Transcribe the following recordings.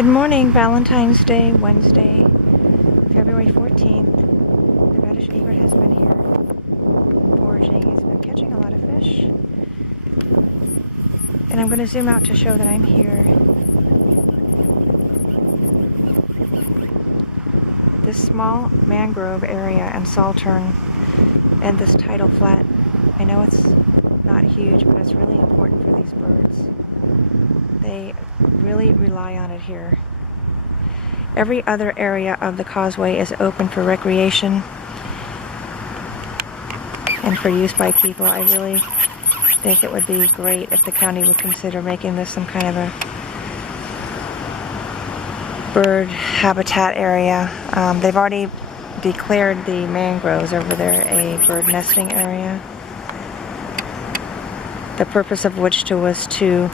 Good morning, Valentine's Day, Wednesday, February 14th. The Reddish Egret has been here foraging. He's been catching a lot of fish. And I'm going to zoom out to show that I'm here. This small mangrove area and saltern and this tidal flat, I know it's not huge, but it's really important for these birds. They really rely on it here. Every other area of the Causeway is open for recreation and for use by people. I really think it would be great if the county would consider making this some kind of a bird habitat area. They've already declared the mangroves over there a bird nesting area. The purpose of which was to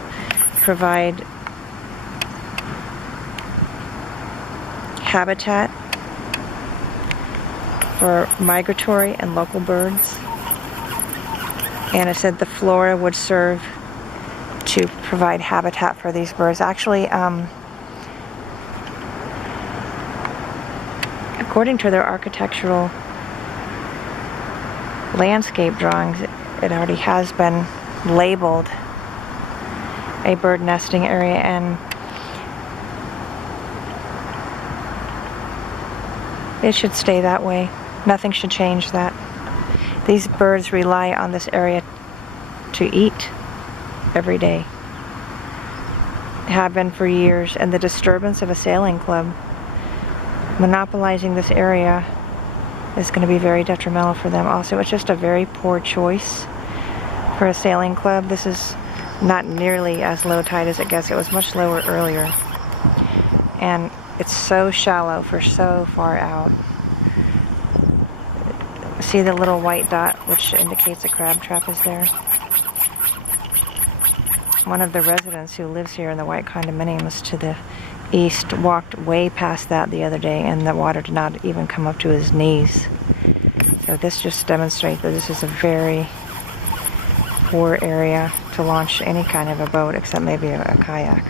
provide habitat for migratory and local birds. And it said the flora would serve to provide habitat for these birds. Actually, according to their architectural landscape drawings, it already has been labeled a bird nesting area, and it should stay that way. Nothing should change that. These birds rely on this area to eat every day. Have been for years, and the disturbance of a sailing club monopolizing this area is going to be very detrimental for them. Also, it's just a very poor choice for a sailing club. This is not nearly as low tide as it gets. It was much lower earlier. And it's so shallow for so far out. See the little white dot, which indicates a crab trap is there? One of the residents who lives here in the white condominiums to the east walked way past that the other day, and the water did not even come up to his knees. So this just demonstrates that this is a very poor area to launch any kind of a boat, except maybe a kayak,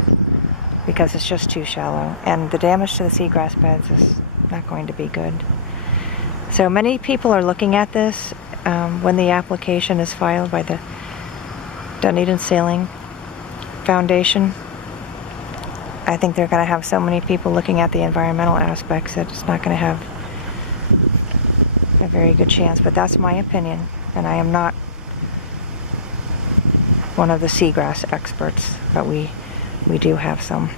because it's just too shallow, and the damage to the seagrass beds is not going to be good. So many people are looking at this when the application is filed by the Dunedin Sailing Foundation. I think they're going to have so many people looking at the environmental aspects that it's not going to have a very good chance, but that's my opinion, and I am not one of the seagrass experts, but we do have some.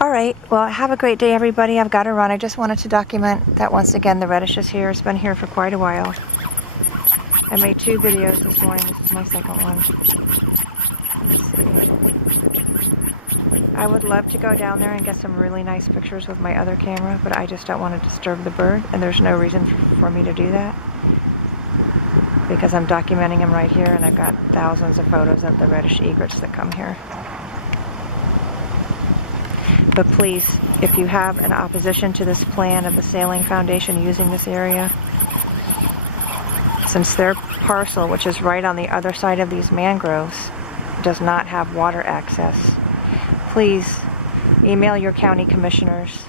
All right, well, have a great day, everybody. I've got to run. I just wanted to document that once again the reddish is here. It's been here for quite a while. I made 2 videos this morning. This is my second one. Let's see. I would love to go down there and get some really nice pictures with my other camera, but I just don't want to disturb the bird, and there's no reason for me to do that, because I'm documenting him right here, and I've got thousands of photos of the reddish egrets that come here. But please, if you have an opposition to this plan of the Sailing Foundation using this area, since their parcel, which is right on the other side of these mangroves, does not have water access, please email your county commissioners.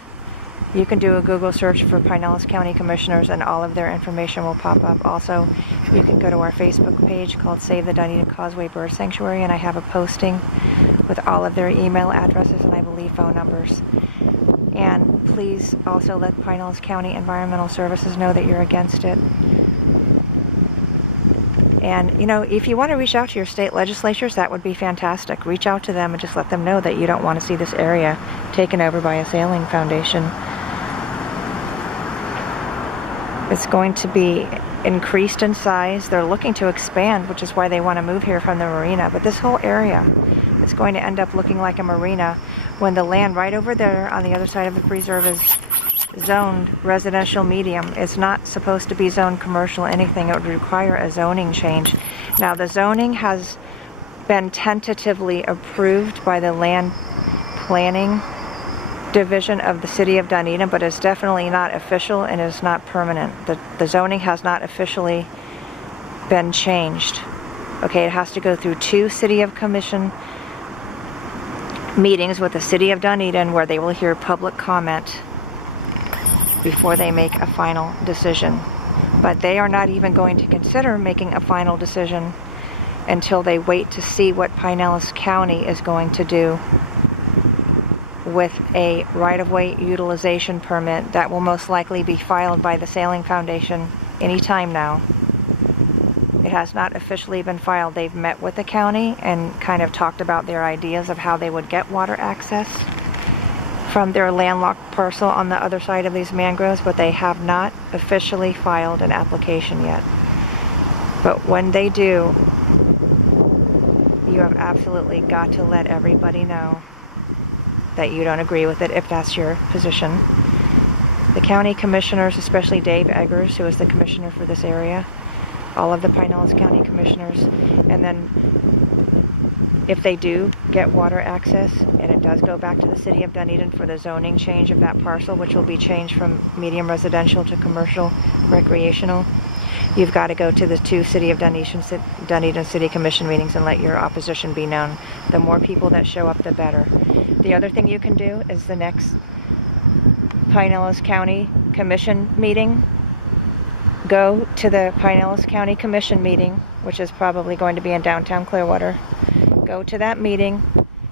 You can do a Google search for Pinellas County Commissioners, and all of their information will pop up. Also, you can go to our Facebook page called Save the Dunedin Causeway Bird Sanctuary, and I have a posting with all of their email addresses and I believe phone numbers. And please also let Pinellas County Environmental Services know that you're against it. And, you know, if you want to reach out to your state legislatures, that would be fantastic. Reach out to them and just let them know that you don't want to see this area taken over by a sailing foundation. It's going to be increased in size. They're looking to expand, which is why they want to move here from the marina. But this whole area is going to end up looking like a marina when the land right over there on the other side of the preserve is zoned residential medium. It's not supposed to be zoned commercial anything. It would require a zoning change. Now, the zoning has been tentatively approved by the land planning division of the city of Dunedin, but it's definitely not official and is not permanent. The zoning has not officially been changed. Okay, it has to go through 2 city of commission meetings with the City of Dunedin where they will hear public comment before they make a final decision. But they are not even going to consider making a final decision until they wait to see what Pinellas County is going to do with a right-of-way utilization permit that will most likely be filed by the Sailing Foundation anytime now. It has not officially been filed. They've met with the county and kind of talked about their ideas of how they would get water access from their landlocked parcel on the other side of these mangroves, but they have not officially filed an application yet. But when they do, you have absolutely got to let everybody know that you don't agree with it if that's your position. The county commissioners, especially Dave Eggers, who is the commissioner for this area, all of the Pinellas County commissioners, and then if they do get water access, and it does go back to the City of Dunedin for the zoning change of that parcel, which will be changed from medium residential to commercial recreational, you've got to go to the 2 City of Dunedin City Commission meetings and let your opposition be known. The more people that show up, the better. The other thing you can do is the next Pinellas County Commission meeting, go to the Pinellas County Commission meeting, which is probably going to be in downtown Clearwater. Go to that meeting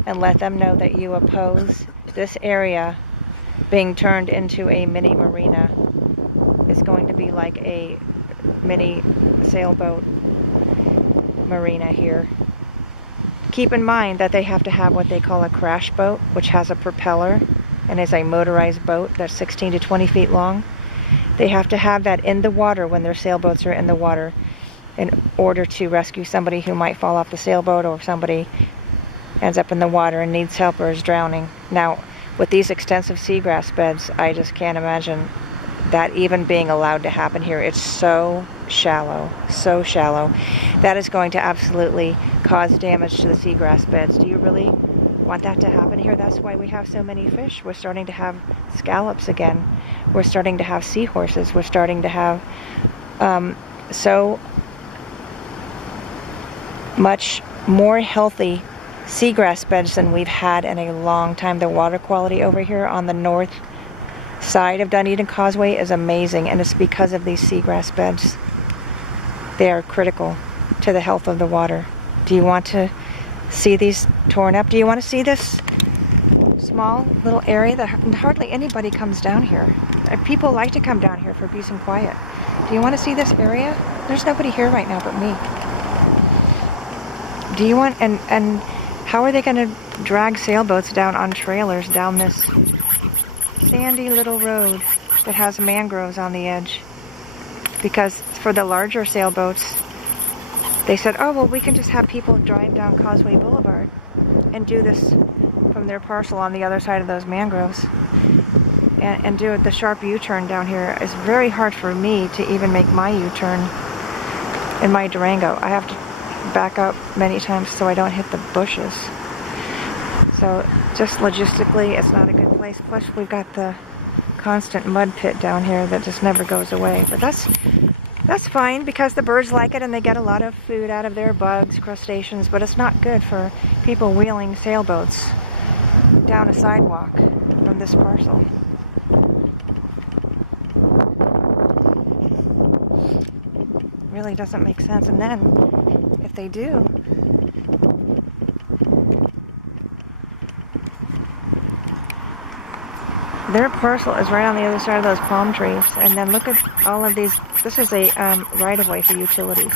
and let them know that you oppose this area being turned into a mini marina. It's going to be like a mini sailboat marina here. Keep in mind that they have to have what they call a crash boat, which has a propeller and is a motorized boat that's 16 to 20 feet long. They have to have that in the water when their sailboats are in the water in order to rescue somebody who might fall off the sailboat, or somebody ends up in the water and needs help or is drowning. Now, with these extensive seagrass beds, I just can't imagine that even being allowed to happen here. It's so shallow, so shallow. That is going to absolutely cause damage to the seagrass beds. Do you really want that to happen here? That's why we have so many fish. We're starting to have scallops again. We're starting to have seahorses. We're starting to have so much more healthy seagrass beds than we've had in a long time. The water quality over here on the north side of Dunedin Causeway is amazing, and it's because of these seagrass beds. They are critical to the health of the water. Do you want to see these torn up? Do you want to see this small little area that hardly anybody comes down here? People like to come down here for peace and quiet. Do you want to see this area? There's nobody here right now but me. Do you want, and how are they going to drag sailboats down on trailers down this sandy little road that has mangroves on the edge? Because for the larger sailboats, they said, oh, well, we can just have people drive down Causeway Boulevard and do this from their parcel on the other side of those mangroves and do the sharp U-turn down here. It's very hard for me to even make my U-turn in my Durango. I have to back up many times so I don't hit the bushes. So just logistically, it's not a good place. Plus, we've got the constant mud pit down here that just never goes away. But that's fine because the birds like it and they get a lot of food out of there, bugs, crustaceans, but it's not good for people wheeling sailboats down a sidewalk from this parcel. Really doesn't make sense. And then, if they do, their parcel is right on the other side of those palm trees. And then look at all of these. This is a right-of-way for utilities.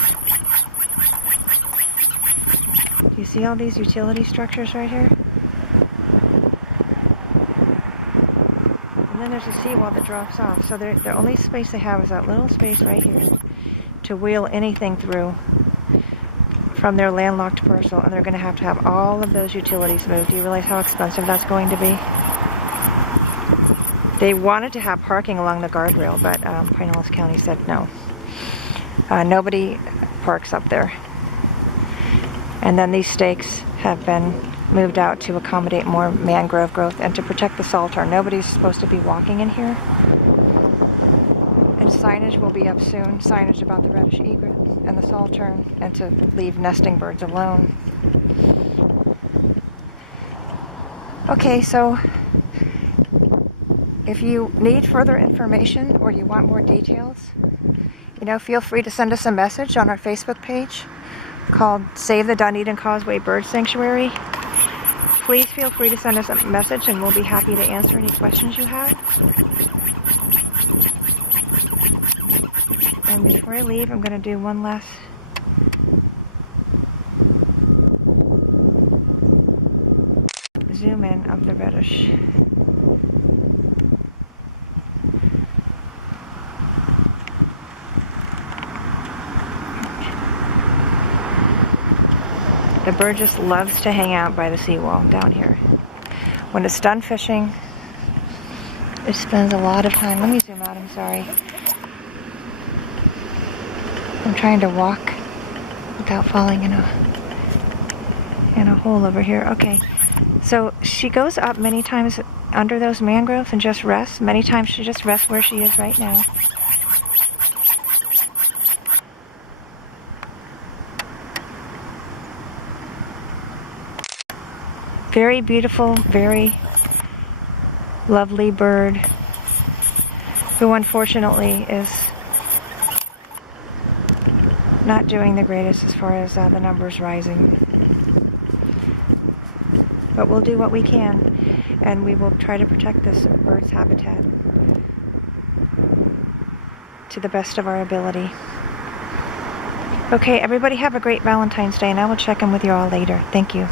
Do you see all these utility structures right here? And then there's a seawall that drops off. So the only space they have is that little space right here to wheel anything through from their landlocked parcel. And they're going to have all of those utilities moved. Do you realize how expensive that's going to be? They wanted to have parking along the guardrail, but Pinellas County said no. Nobody parks up there. And then these stakes have been moved out to accommodate more mangrove growth and to protect the saltern. Nobody's supposed to be walking in here. And signage will be up soon. Signage about the Reddish egret and the saltern, and to leave nesting birds alone. Okay, so if you need further information or you want more details, feel free to send us a message on our Facebook page called Save the Dunedin Causeway Bird Sanctuary. Please feel free to send us a message and we'll be happy to answer any questions you have. And before I leave, I'm going to do one last zoom in of the reddish. The bird just loves to hang out by the seawall down here. When it's done fishing, it spends a lot of time. Let me zoom out, I'm sorry. I'm trying to walk without falling in a hole over here. Okay, so she goes up many times under those mangroves and just rests. Many times she just rests where she is right now. Very beautiful, very lovely bird who unfortunately is not doing the greatest as far as the numbers rising. But we'll do what we can, and we will try to protect this bird's habitat to the best of our ability. Okay, everybody have a great Valentine's Day, and I will check in with you all later. Thank you.